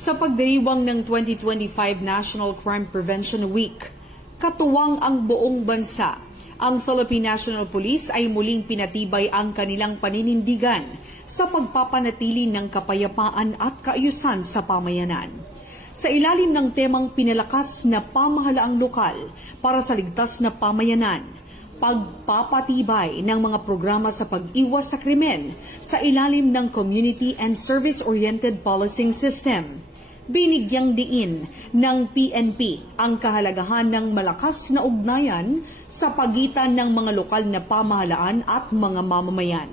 Sa pagdiriwang ng 2025 National Crime Prevention Week, katuwang ang buong bansa. Ang Philippine National Police ay muling pinatibay ang kanilang paninindigan sa pagpapanatili ng kapayapaan at kaayusan sa pamayanan. Sa ilalim ng temang pinalakas na pamahalaang lokal para sa ligtas na pamayanan, pagpapatibay ng mga programa sa pag-iwas sa krimen sa ilalim ng Community and Service-Oriented Policing System. Binigyang diin ng PNP ang kahalagahan ng malakas na ugnayan sa pagitan ng mga lokal na pamahalaan at mga mamamayan.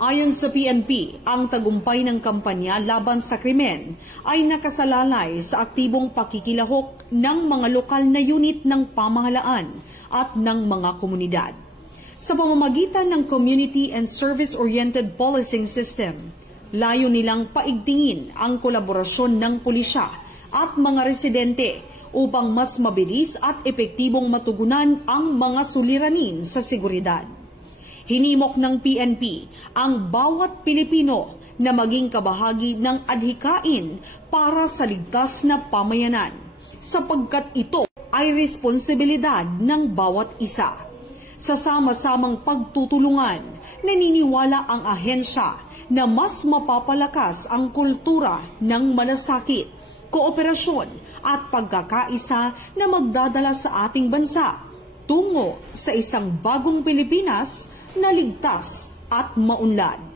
Ayon sa PNP, ang tagumpay ng kampanya laban sa krimen ay nakasalalay sa aktibong pakikilahok ng mga lokal na unit ng pamahalaan at ng mga komunidad. Sa pamamagitan ng Community and Service-Oriented Policing System, layo nilang paigtingin ang kolaborasyon ng pulisya at mga residente upang mas mabilis at epektibong matugunan ang mga suliranin sa seguridad. Hinimok ng PNP ang bawat Pilipino na maging kabahagi ng adhikain para sa ligtas na pamayanan, sapagkat ito ay responsibilidad ng bawat isa. Sa sama-samang pagtutulungan, naniniwala ang ahensya na mas mapapalakas ang kultura ng malasakit, kooperasyon at pagkakaisa na magdadala sa ating bansa tungo sa isang bagong Pilipinas na ligtas at maunlad.